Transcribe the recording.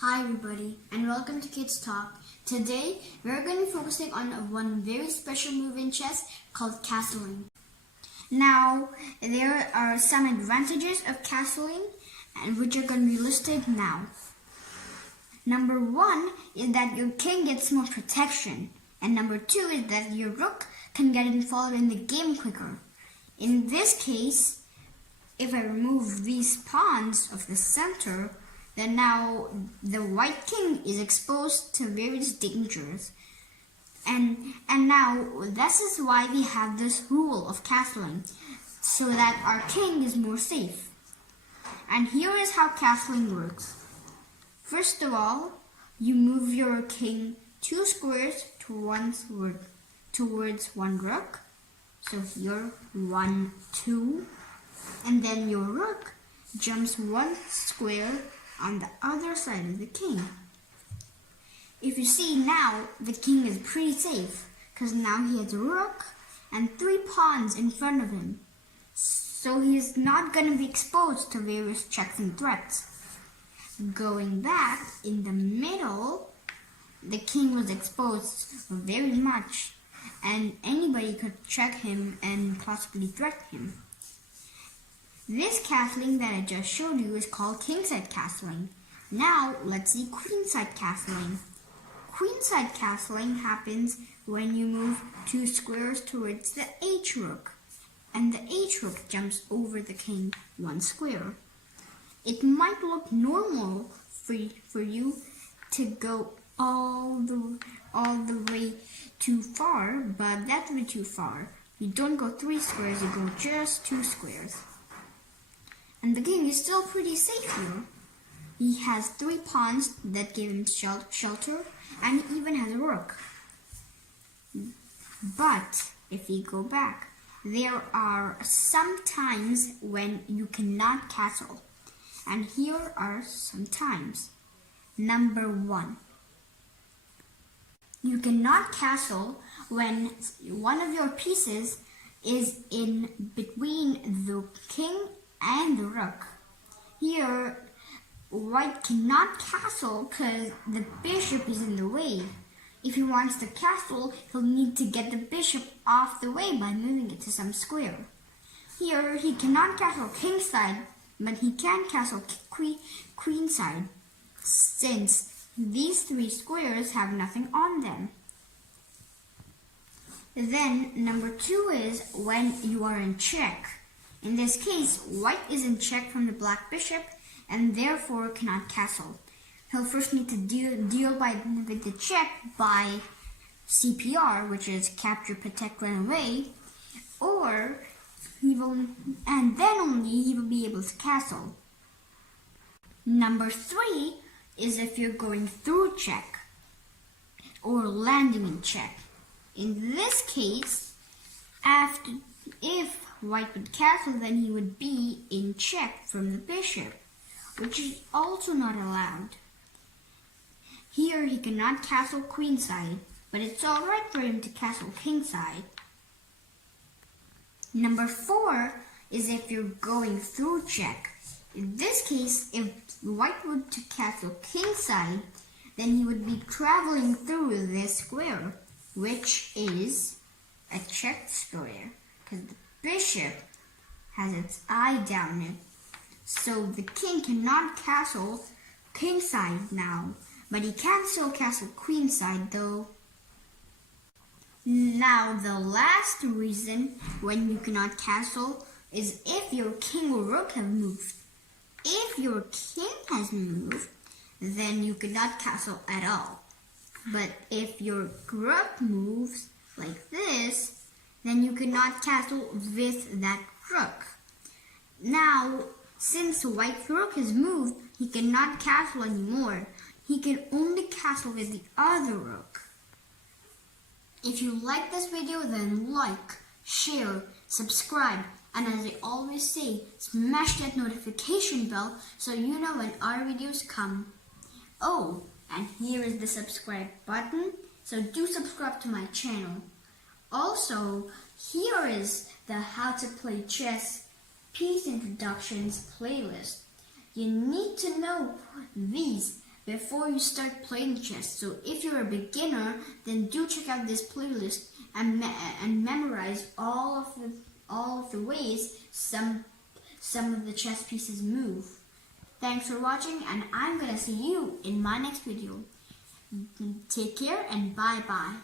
Hi everybody and welcome to Kids Talk. Today we're going to be focusing on one very special move in chess called castling. Now there are some advantages of castling and which are going to be listed now. Number 1 is that your king gets more protection, and number 2 is that your rook can get involved in the game quicker. In this case, if I remove these pawns of the center, then now the white king is exposed to various dangers. And now this is why we have this rule of castling, so that our king is more safe. And here is how castling works. First of all, you move your king 2 squares towards one rook. So here 1, 2, and then your rook jumps 1 square on the other side of the king. If you see now, the king is pretty safe because now he has a rook and 3 pawns in front of him. So he is not going to be exposed to various checks and threats. Going back, in the middle, the king was exposed very much and anybody could check him and possibly threaten him. This castling that I just showed you is called kingside castling. Now let's see queenside castling. Queenside castling happens when you move 2 squares towards the h rook, and the h rook jumps over the king 1 square. It might look normal for you to go all the way too far, but that's a bit too far. You don't go 3 squares, you go just 2 squares. And the king is still pretty safe here. He has 3 pawns that give him shelter, and he even has a rook. But if we go back, there are some times when you cannot castle. And here are some times. Number 1. You cannot castle when one of your pieces is in between the king and the rook. Here, white cannot castle because the bishop is in the way. If he wants to castle, he'll need to get the bishop off the way by moving it to some square. Here, he cannot castle kingside, but he can castle queenside, since these 3 squares have nothing on them. Then, number 2 is when you are in check. In this case, white is in check from the black bishop and therefore cannot castle. He'll first need to deal with the check by CPR, which is capture, protect, run away, and then only he will be able to castle. Number 3 is if you're going through check or landing in check. In this case, if white would castle, then he would be in check from the bishop, which is also not allowed. Here he cannot castle queenside, but it's alright for him to castle kingside. Number 4 is if you're going through check. In this case, if white were to castle kingside, then he would be traveling through this square, which is a check square, because the bishop has its eye down it. So the king cannot castle kingside now, but he can still castle queenside though. Now the last reason when you cannot castle is if your king or rook have moved. If your king has moved, then you cannot castle at all. But if your rook moves like this, then you cannot castle with that rook. Now, since white rook has moved, he cannot castle anymore. He can only castle with the other rook. If you like this video, then like, share, subscribe, and as I always say, smash that notification bell so you know when our videos come. Oh, and here is the subscribe button, so do subscribe to my channel. Also, here is the How to Play Chess Piece Introductions playlist. You need to know these before you start playing chess. So if you're a beginner, then do check out this playlist and memorize all of the ways some of the chess pieces move. Thanks for watching, and I'm gonna see you in my next video. Take care and bye bye.